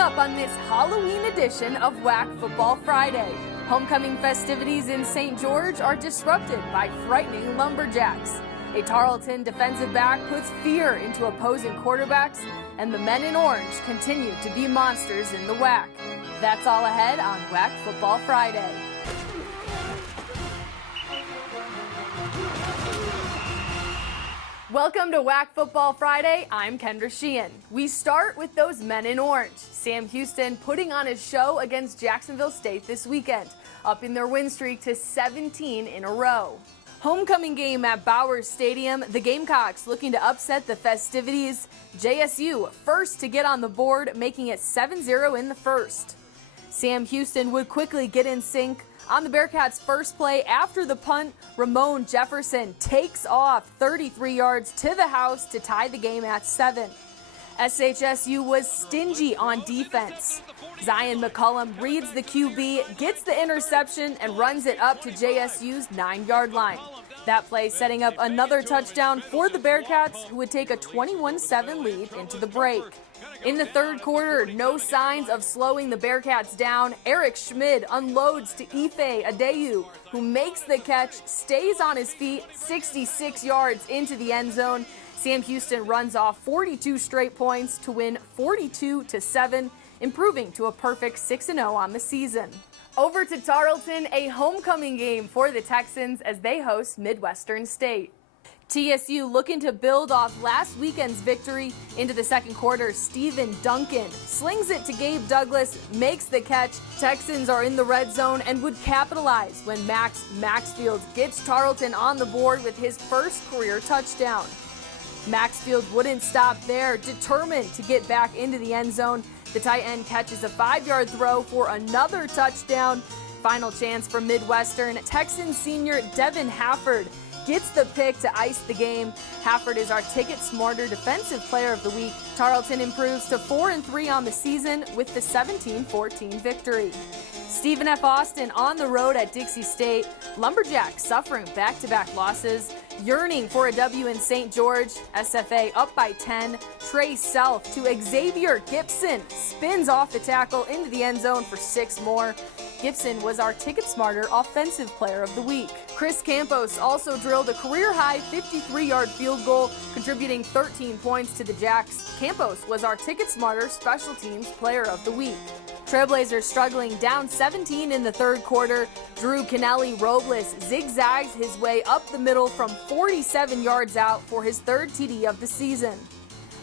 up on this Halloween edition of WAC Football Friday. Homecoming festivities in St. George are disrupted by frightening lumberjacks. A Tarleton defensive back puts fear into opposing quarterbacks, and the men in orange continue to be monsters in the WAC. That's all ahead on WAC Football Friday. Welcome to WAC Football Friday. I'm Kendra Sheehan. We start with those men in orange. Sam Houston putting on his show against Jacksonville State this weekend, up in their win streak to 17 in a row. Homecoming game at Bowers Stadium, the Gamecocks looking to upset the festivities. JSU first to get on the board, making it 7-0 in the first. Sam Houston would quickly get in sync. On the Bearcats' first play after the punt, Ramon Jefferson takes off 33 yards to the house to tie the game at 7. SHSU was stingy on defense. Zion McCullum reads the QB, gets the interception, and runs it up to JSU's 9-yard line. That play setting up another touchdown for the Bearcats, who would take a 21-7 lead into the break. In the third quarter, no signs of slowing the Bearcats down. Eric Schmid unloads to Ife Adeyu, who makes the catch, stays on his feet 66 yards into the end zone. Sam Houston runs off 42 straight points to win 42-7, improving to a perfect 6-0 on the season. Over to Tarleton, a homecoming game for the Texans as they host Midwestern State. TSU looking to build off last weekend's victory into the second quarter. Steven Duncan slings it to Gabe Douglas, makes the catch. Texans are in the red zone and would capitalize when Max Maxfield gets Tarleton on the board with his first career touchdown. Maxfield wouldn't stop there, determined to get back into the end zone. The tight end catches a 5-yard throw for another touchdown. Final chance for Midwestern. Texans senior Devin Hafford gets the pick to ice the game. Hafford is our Ticket Smarter Defensive Player of the Week. Tarleton improves to 4-3 on the season with the 17-14 victory. Stephen F. Austin on the road at Dixie State. Lumberjacks suffering back-to-back losses. Yearning for a W in St. George. SFA up by 10. Trey Self to Xavier Gibson. Spins off the tackle into the end zone for 6 more. Gibson was our Ticket Smarter Offensive Player of the Week. Chris Campos also drilled a career-high 53-yard field goal, contributing 13 points to the Jacks. Campos was our Ticket Smarter Special Teams Player of the Week. Trailblazers struggling down 17 in the third quarter. Drew Kennelly Robles zigzags his way up the middle from 47 yards out for his third TD of the season.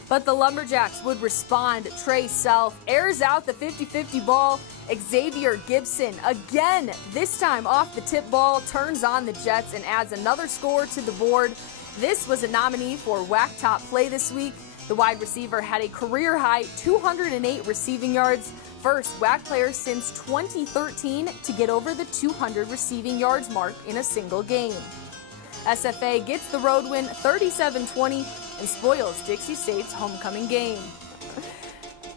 But the Lumberjacks would respond. Trey Self airs out the 50-50 ball. Xavier Gibson, again, this time off the tip ball, turns on the Jets and adds another score to the board. This was a nominee for WAC Top Play this week. The wide receiver had a career-high 208 receiving yards, first WAC player since 2013 to get over the 200 receiving yards mark in a single game. SFA gets the road win 37-20 and spoils Dixie State's homecoming game.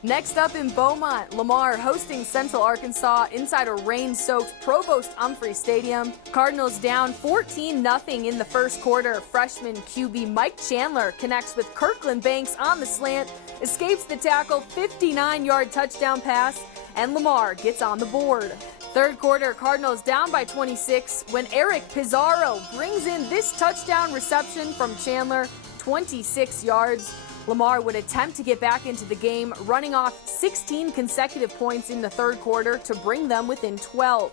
Next up in Beaumont, Lamar hosting Central Arkansas inside a rain-soaked Provost Umphrey Stadium. Cardinals down 14-0 in the first quarter. Freshman QB Mike Chandler connects with Kirkland Banks on the slant, escapes the tackle, 59-yard touchdown pass, and Lamar gets on the board. Third quarter, Cardinals down by 26 when Eric Pizarro brings in this touchdown reception from Chandler, 26 yards. Lamar would attempt to get back into the game, running off 16 consecutive points in the third quarter to bring them within 12.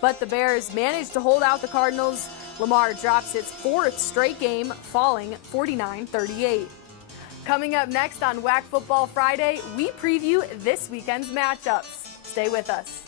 But the Bears managed to hold out the Cardinals. Lamar drops its 4th straight game, falling 49-38. Coming up next on WAC Football Friday, we preview this weekend's matchups. Stay with us.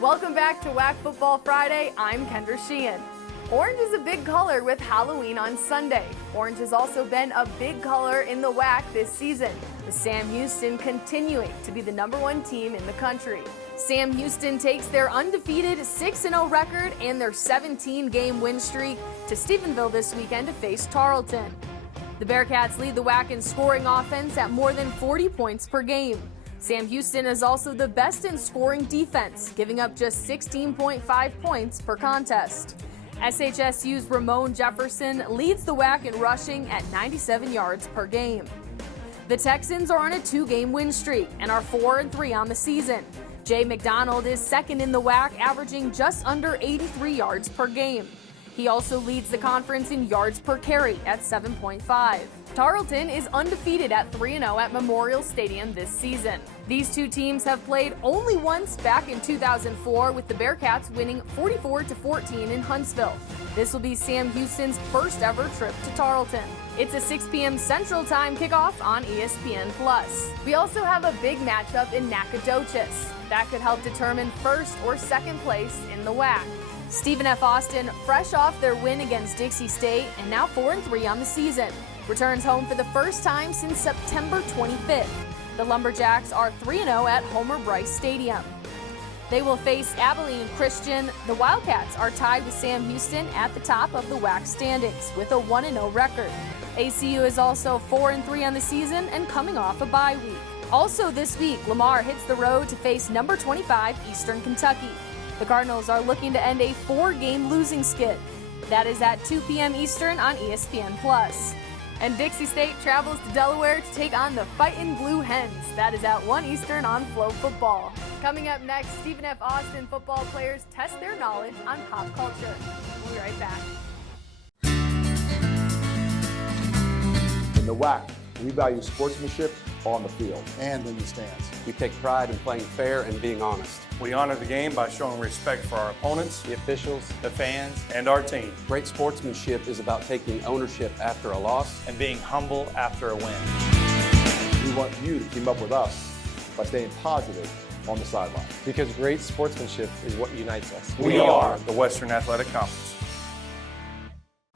Welcome back to WAC Football Friday. I'm Kendra Sheehan. Orange is a big color with Halloween on Sunday. Orange has also been a big color in the WAC this season, with Sam Houston continuing to be the #1 team in the country. Sam Houston takes their undefeated 6-0 record and their 17-game win streak to Stephenville this weekend to face Tarleton. The Bearcats lead the WAC in scoring offense at more than 40 points per game. Sam Houston is also the best in scoring defense, giving up just 16.5 points per contest. SHSU's Ramon Jefferson leads the WAC in rushing at 97 yards per game. The Texans are on a 2-game win streak and are 4-3 on the season. Jay McDonald is second in the WAC, averaging just under 83 yards per game. He also leads the conference in yards per carry at 7.5. Tarleton is undefeated at 3-0 at Memorial Stadium this season. These two teams have played only once back in 2004, with the Bearcats winning 44-14 in Huntsville. This will be Sam Houston's first ever trip to Tarleton. It's a 6 p.m. Central Time kickoff on ESPN+. We also have a big matchup in Nacogdoches. That could help determine first or second place in the WAC. Stephen F. Austin, fresh off their win against Dixie State and now 4-3 on the season, returns home for the first time since September 25th. The Lumberjacks are 3-0 at Homer Bryce Stadium. They will face Abilene Christian. The Wildcats are tied with Sam Houston at the top of the WAC standings with a 1-0 record. ACU is also 4-3 on the season and coming off a bye week. Also this week, Lamar hits the road to face number 25 Eastern Kentucky. The Cardinals are looking to end a 4-game losing skid. That is at 2 p.m. Eastern on ESPN+. And Dixie State travels to Delaware to take on the Fightin' Blue Hens. That is at 1 Eastern on Flow Football. Coming up next, Stephen F. Austin football players test their knowledge on pop culture. We'll be right back. In the WAC, we value sportsmanship on the field and in the stands. We take pride in playing fair and being honest. We honor the game by showing respect for our opponents, The officials, the fans, and our team, great sportsmanship is about taking ownership after a loss. and being humble after a win. We want you to team up with us by staying positive on the sideline. Because great sportsmanship is what unites us. We are the Western Athletic Conference.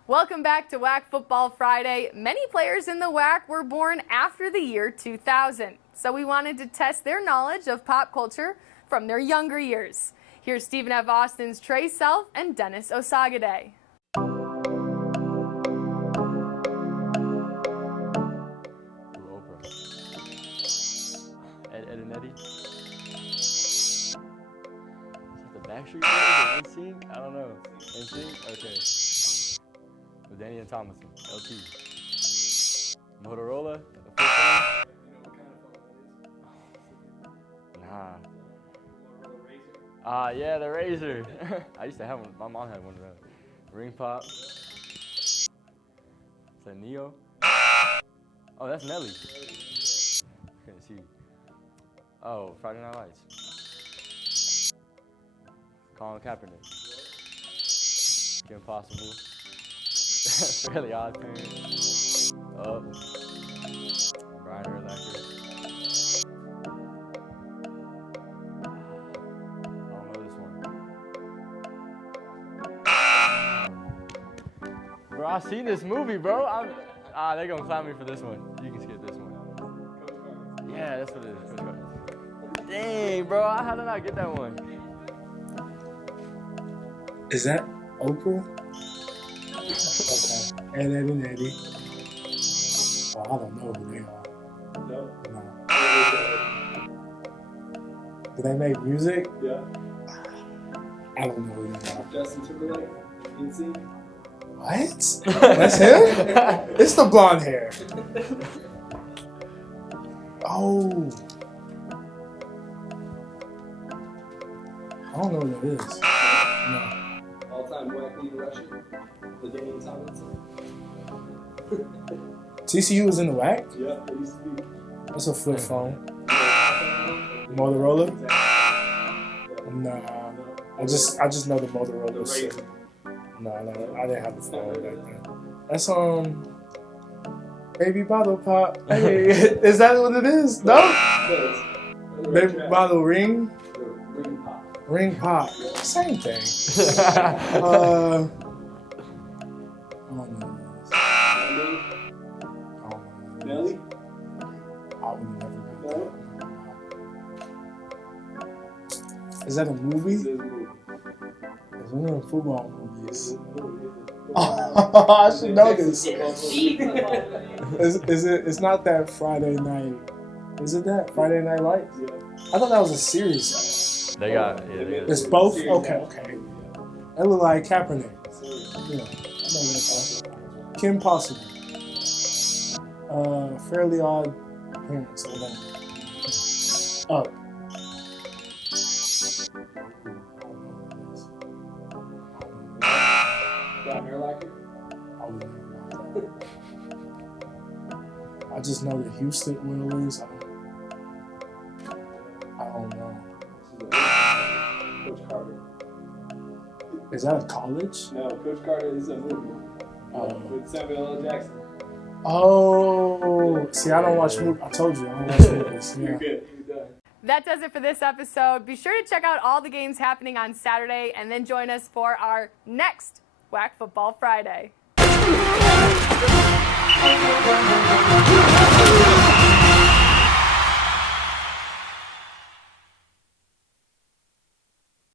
Welcome back to WAC Football Friday. Many players in the WAC were born after the year 2000, so we wanted to test their knowledge of pop culture from their younger years. Here's Stephen F. Austin's Trey Self and Dennis Osagade. Oprah. Ed and Eddie. Is that the Backstreet Boys or NSYNC? I don't know. NSYNC? Okay. With Danny and Thomason. LT. Motorola? The flip phone? Nah. Yeah, the Razor. I used to have one. My mom had one of those. Ring Pop. Is that Neo? Oh, that's Nelly. Couldn't see. Oh, Friday Night Lights. Colin Kaepernick. Kim Possible. Fairly Odd Parents. Up. Brian Urlacher. Bro, I've seen this movie, bro. They're gonna clown me for this one. You can skip this one. Yeah, that's what it is. Dang, bro, how did I get that one? Is that Oprah? Okay. Ed and Eddie. Oh, I don't know who they are. No. Do they make music? Yeah. I don't know who they are. Justin Timberlake, NSYNC. What? That's him? It's the blonde hair. Oh. I don't know what that is. No. All-time WAC leader rusher, LaDainian Tomlinson. TCU was in the WAC? Yeah, it used to be. That's a flip phone. Motorola? Nah. I just know the Motorola. The Razor. No, I didn't have the phone back then. That's Baby Bottle Pop. Hey, is that what it is? No? Baby Bottle Ring? Ring Pop. Ring Pop. Same thing. don't know. Nelly? I would have never got No. that. Is that a movie? This is a movie. It's one of them football movies. This is a movie. I should know this. Is it? It's not that Friday night. Is it that Friday Night Lights? Yeah. I thought that was a series. They got, yeah, they got. It's both. Okay. That look like Kaepernick. Yeah, I know that part. Kim Possible. Fairly Odd Parents or whatever. Up. Got hair like it? I would never know that. I just know the Houston Oilers. I don't know. Coach Carter. Is that a college? No, Coach Carter is a movie. With Samuel L. Jackson. Oh, see, I don't watch movies. I told you, I don't watch movies. You're Yeah. good. You're done. That does it for this episode. Be sure to check out all the games happening on Saturday and then join us for our next WAC Football Friday.